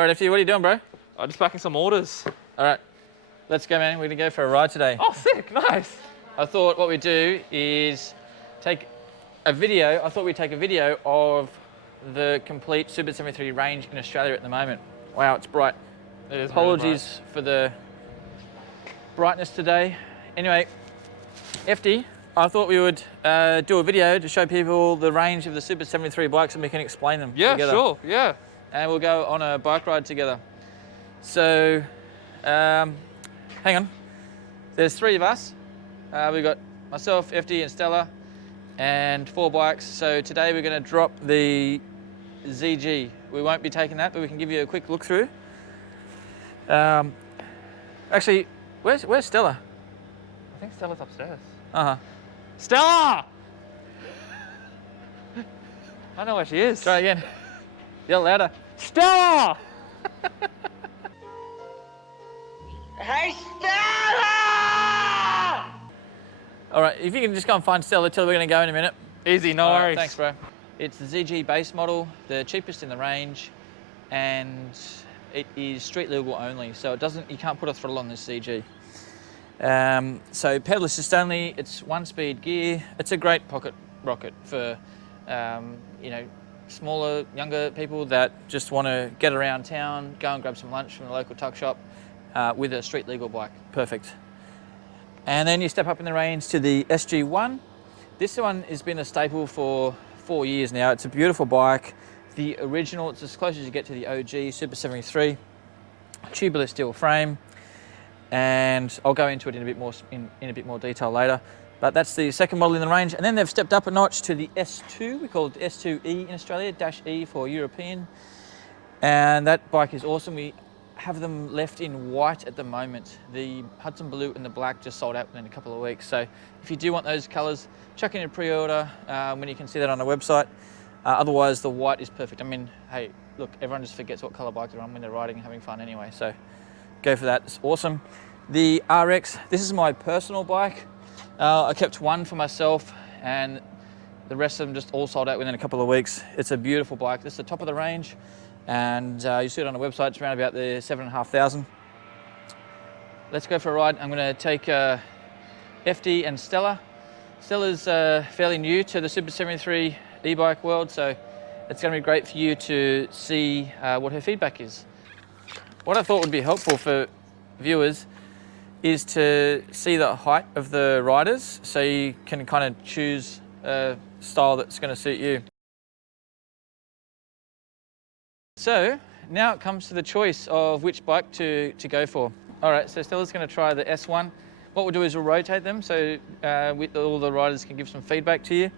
All right, FD, what are you doing, bro? I'm just packing some orders. All right, let's go, man. We're gonna go for a ride today. Oh, sick, nice. I thought what we'd do is take a video. I thought we'd take a video of the complete Super73 range in Australia at the moment. Wow, it's bright. It is Apologies really for the brightness today. Anyway, FD, I thought we would do a video to show people the range of the Super73 bikes and we can explain them together. Sure, yeah. And we'll go on a bike ride together. So, hang on. There's 3 of us. We've got myself, FD and Stella, and 4 bikes. So today we're going to drop the ZG. We won't be taking that, but we can give you a quick look through. Actually, where's Stella? I think Stella's upstairs. Uh-huh. Stella! I know where she is. Try again. Yell louder. Stella! Hey, Stella! All right, if you can just go and find Stella till we're going to go in a minute. Easy, no All right, worries. thanks, bro. It's the ZG base model, the cheapest in the range, and it is street legal only, so you can't put a throttle on this ZG. So pedal assist only, it's 1-speed gear. It's a great pocket rocket for, you know, smaller, younger people that just want to get around town, go and grab some lunch from the local tuck shop with a street legal bike. Perfect. And then you step up in the range to the SG1. This one has been a staple for 4 years now. It's a beautiful bike. The original, it's as close as you get to the OG Super73. Tubular steel frame. And I'll go into it in a bit more detail later. But that's the second model in the range. And then they've stepped up a notch to the S2. We call it the S2E in Australia, -E for European. And that bike is awesome. We have them left in white at the moment. The Hudson Blue and the black just sold out within a couple of weeks. So if you do want those colors, chuck in a pre-order when you can see that on the website. Otherwise, the white is perfect. I mean, hey, look, everyone just forgets what color bike they're on when they're riding and having fun anyway. So go for that, it's awesome. The RX, this is my personal bike. I kept one for myself and the rest of them just all sold out within a couple of weeks. It's a beautiful bike. This is the top of the range and you see it on the website. It's around about the 7,500. Let's go for a ride. I'm gonna take FD and Stella. Stella's fairly new to the Super73 e-bike world, so it's gonna be great for you to see what her feedback is. What I thought would be helpful for viewers is to see the height of the riders so you can kind of choose a style that's going to suit you. So now it comes to the choice of which bike to go for. All right, so Stella's going to try the S1. What we'll do is we'll rotate them so all the riders can give some feedback to you.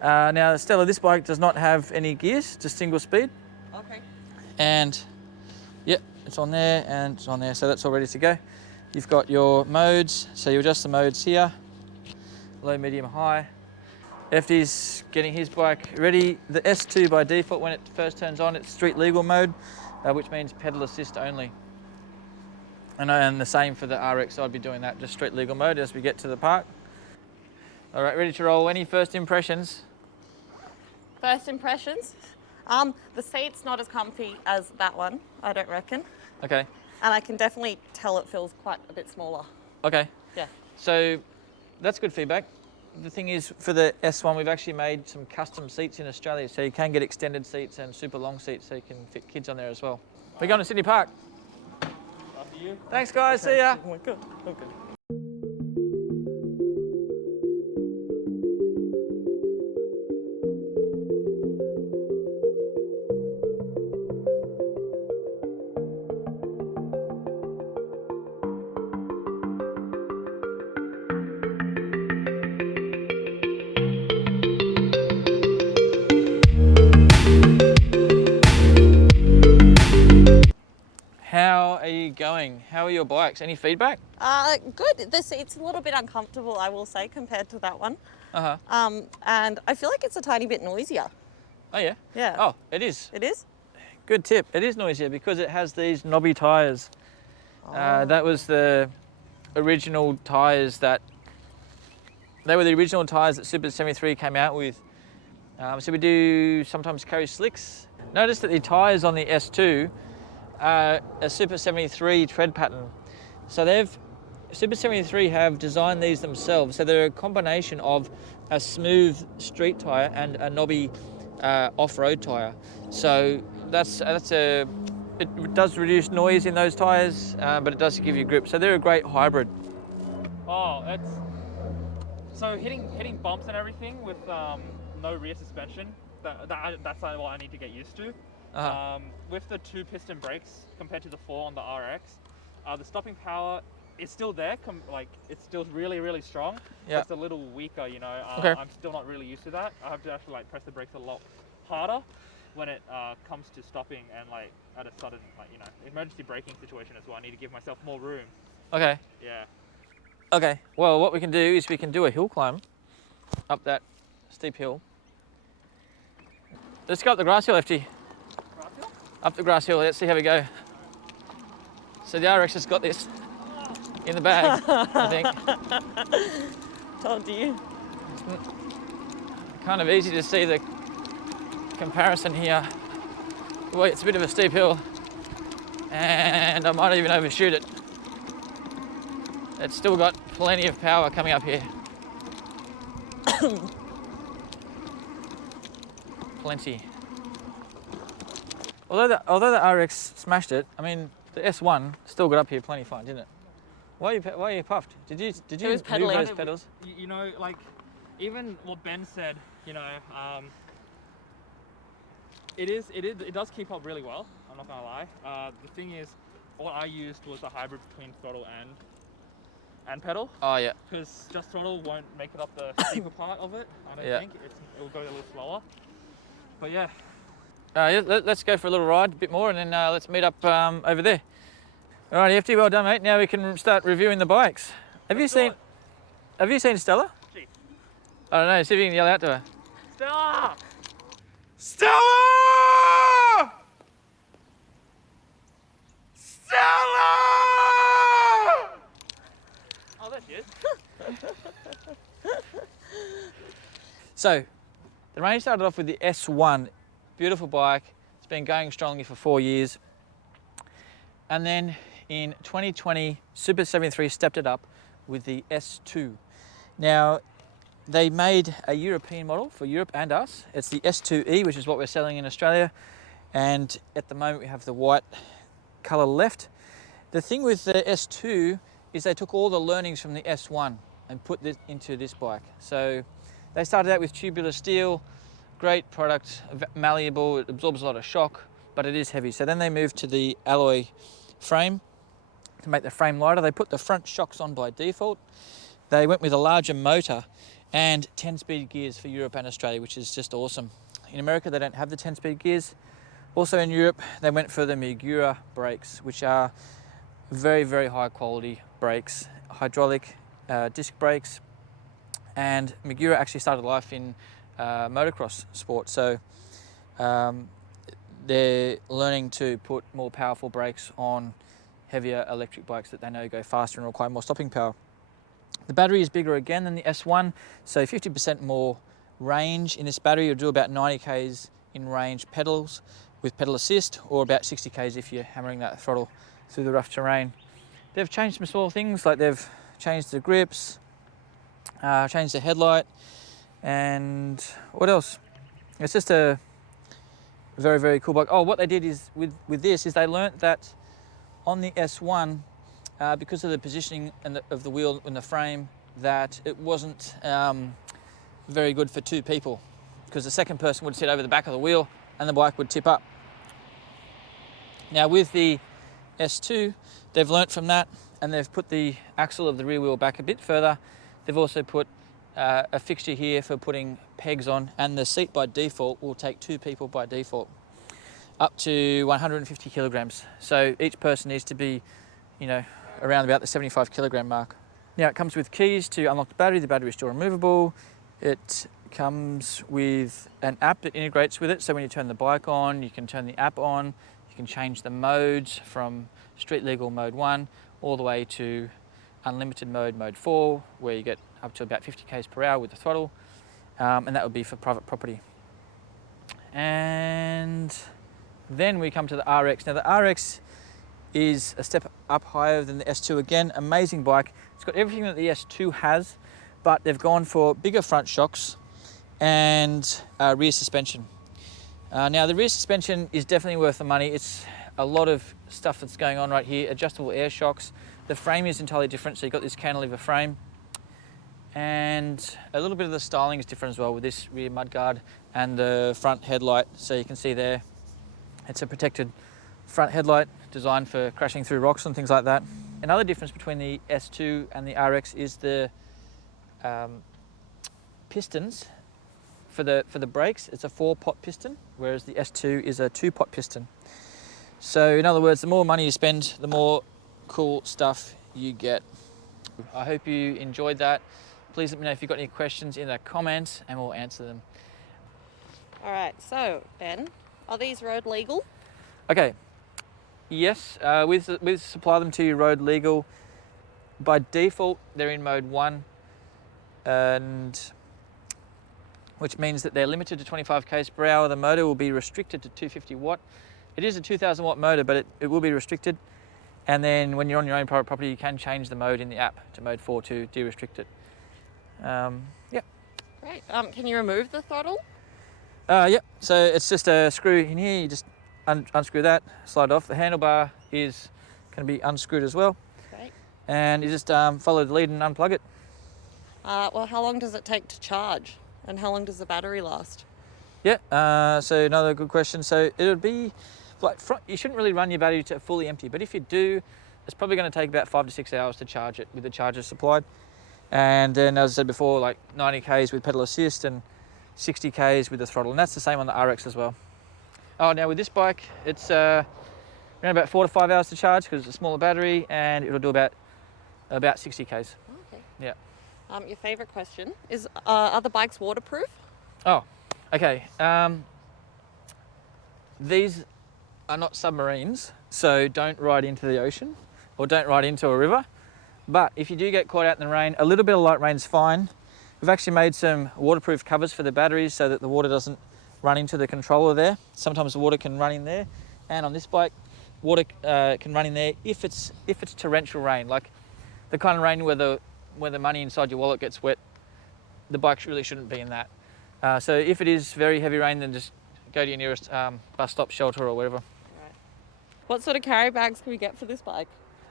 Now Stella, this bike does not have any gears, just single speed. Okay. And yep, it's on there and it's on there, so that's all ready to go. You've got your modes, so you adjust the modes here, low, medium, high. FD's getting his bike ready. The S2 by default, when it first turns on, it's street legal mode, which means pedal assist only. And the same for the RX, I'd be doing that, just street legal mode as we get to the park. All right, ready to roll. Any first impressions? First impressions? The seat's not as comfy as that one, I don't reckon. Okay. And I can definitely tell it feels quite a bit smaller. Okay. Yeah. So that's good feedback. The thing is, for the S1, we've actually made some custom seats in Australia, so you can get extended seats and super long seats, so you can fit kids on there as well. We're going to Sydney Park. After you. Thanks, guys. Okay. See ya. Oh my God. Okay. How are you going? How are your bikes? Any feedback? Good. The seat's a little bit uncomfortable, I will say, compared to that one. Uh-huh. And I feel like it's a tiny bit noisier. Oh, yeah? Yeah. Oh, it is. It is? Good tip. It is noisier because it has these knobby tyres. Oh. That was the original tyres that... They were the original tyres that Super73 came out with. So we do sometimes carry slicks. Notice that the tyres on the S2 a Super 73 tread pattern. So Super 73 have designed these themselves. So they're a combination of a smooth street tyre and a knobby off-road tyre. So it does reduce noise in those tyres, but it does give you grip. So they're a great hybrid. Oh, so hitting bumps and everything with no rear suspension. That's what I need to get used to. With the 2-piston brakes compared to the 4 on the RX, the stopping power is still there. It's still really, really strong. Yeah. It's a little weaker, you know. Okay. I'm still not really used to that. I have to actually like press the brakes a lot harder when it comes to stopping and like at a sudden emergency braking situation as well. I need to give myself more room. Okay. Yeah. Okay. Well, what we can do is we can do a hill climb up that steep hill. Let's go up the grass hill, Lefty. Grass hill? Up the grass hill. Let's see how we go. So the RX has got this in the bag, I think. Told you. It's kind of easy to see the comparison here. Well, it's a bit of a steep hill, and I might even overshoot it. It's still got plenty of power coming up here. Plenty. Although the RX smashed it, I mean the S1 still got up here plenty fine, didn't it? Why are you puffed? Did you was pedaling. move those pedals? You know, like even what Ben said, you know, it does keep up really well. I'm not gonna lie. The thing is, what I used was a hybrid between throttle and pedal. Oh yeah. Because just throttle won't make it up the steeper part of it. I don't think it will go a little slower. But yeah. Let's go for a little ride, a bit more, and then let's meet up over there. All right, FT, well done, mate. Now we can start reviewing the bikes. Have you seen Stella? Gee. I don't know. See if you can yell out to her. Stella! Stella! Stella! Oh, there she is. So, the range started off with the S1. Beautiful bike. It's been going strongly for 4 years. And then in 2020, Super 73 stepped it up with the S2. Now, they made a European model for Europe and us. It's the S2E, which is what we're selling in Australia. And at the moment, we have the white colour left. The thing with the S2 is they took all the learnings from the S1 and put this into this bike. So they started out with tubular steel, great product, malleable, it absorbs a lot of shock, but it is heavy. So then they moved to the alloy frame to make the frame lighter. They put the front shocks on by default. They went with a larger motor and 10-speed gears for Europe and Australia, which is just awesome. In America, they don't have the 10-speed gears. Also in Europe, they went for the Migura Brakes, which are very, very high quality brakes, hydraulic disc brakes. And Migura actually started life in motocross sport. So they're learning to put more powerful brakes on heavier electric bikes that they know go faster and require more stopping power. The battery is bigger again than the S1, so 50% more range in this battery. You'll do about 90 k's in range pedals with pedal assist, or about 60 k's if you're hammering that throttle through the rough terrain. They've changed some small things, like they've changed the grips, changed the headlight, and what else? It's just a very, very cool bike. Oh, what they did is with this is they learnt that on the S1, because of the positioning of the wheel and the frame, that it wasn't very good for two people, because the second person would sit over the back of the wheel and the bike would tip up. Now with the S2, they've learnt from that and they've put the axle of the rear wheel back a bit further. They've also put a fixture here for putting pegs on, and the seat by default will take two people by default, up to 150 kilograms. So each person needs to be, you know, around about the 75 kilogram mark. Now it comes with keys to unlock the battery. The battery is still removable. It comes with an app that integrates with it. So when you turn the bike on, you can turn the app on. You can change the modes from street legal mode 1 all the way to unlimited mode 4, where you get up to about 50 k's per hour with the throttle. And that would be for private property. And then we come to the RX. Now the RX is a step up higher than the S2. Again, amazing bike. It's got everything that the S2 has, but they've gone for bigger front shocks and rear suspension. Now the rear suspension is definitely worth the money. It's a lot of stuff that's going on right here. Adjustable air shocks. The frame is entirely different, so you've got this cantilever frame. And a little bit of the styling is different as well with this rear mudguard and the front headlight. So you can see there, it's a protected front headlight designed for crashing through rocks and things like that. Another difference between the S2 and the RX is the pistons. For the brakes, it's a 4-pot piston, whereas the S2 is a 2-pot piston. So in other words, the more money you spend, the more cool stuff you get. I hope you enjoyed that. Please let me know if you've got any questions in the comments and we'll answer them. All right, so Ben, are these road legal? Okay, yes, we supply them to you road legal. By default, they're in mode 1, and which means that they're limited to 25 k's per hour. The motor will be restricted to 250 watt. It is a 2000 watt motor, but it will be restricted. And then when you're on your own private property, you can change the mode in the app to mode 4 to de-restrict it. Yeah. Great. Can you remove the throttle? Yep, so it's just a screw in here. You just unscrew that, slide it off. The handlebar is going to be unscrewed as well. Great. And you just follow the lead and unplug it. Well, how long does it take to charge? And how long does the battery last? Yeah, so another good question. So it would be, like, you shouldn't really run your battery to fully empty, but if you do, it's probably going to take about 5 to 6 hours to charge it with the charger supplied. And then, as I said before, like 90 k's with pedal assist and 60 k's with the throttle, and that's the same on the RX as well. Oh, now with this bike, it's around about 4 to 5 hours to charge because it's a smaller battery, and it'll do about 60 k's. Okay. Yeah. Your favourite question is, are the bikes waterproof? Oh, okay. These are not submarines, so don't ride into the ocean or don't ride into a river. But if you do get caught out in the rain, a little bit of light rain is fine. We've actually made some waterproof covers for the batteries so that the water doesn't run into the controller there. Sometimes the water can run in there, and on this bike, water can run in there if it's torrential rain, like the kind of rain where the money inside your wallet gets wet. The bike really shouldn't be in that. So if it is very heavy rain, then just go to your nearest bus stop, shelter, or whatever. Right. What sort of carry bags can we get for this bike?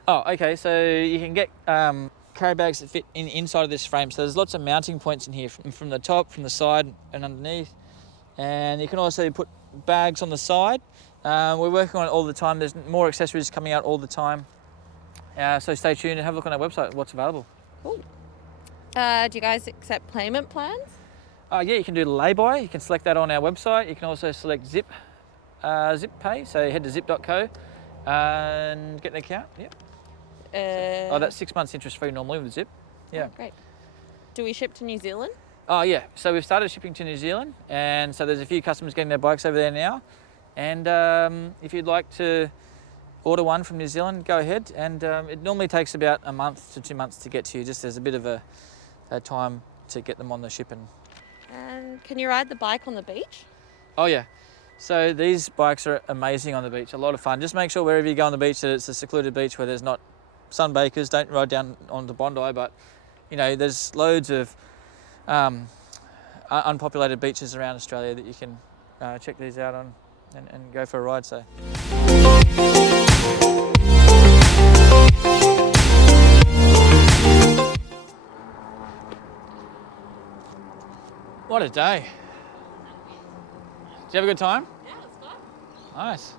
Oh, okay, so you can get carry bags that fit inside of this frame. So there's lots of mounting points in here from the top, from the side and underneath. And you can also put bags on the side. We're working on it all the time. There's more accessories coming out all the time. So stay tuned and have a look on our website, what's available. Cool. Do you guys accept payment plans? Yeah, you can do lay-by. You can select that on our website. You can also select Zip Pay. So head to zip.co and get an account. Yep. That's 6 months interest-free normally with Zip. Yeah. Oh, great. Do we ship to New Zealand? Oh yeah, so we've started shipping to New Zealand, and so there's a few customers getting their bikes over there now. And if you'd like to order one from New Zealand, go ahead. And it normally takes about a month to 2 months to get to you. Just there's a bit of a time to get them on the ship. And can you ride the bike on the beach? Oh yeah. So these bikes are amazing on the beach. A lot of fun. Just make sure wherever you go on the beach that it's a secluded beach where there's not sunbakers. Don't ride down onto Bondi, but you know there's loads of unpopulated beaches around Australia that you can check these out on and go for a ride. So. What a day. Did you have a good time? Yeah, it's fun. Nice.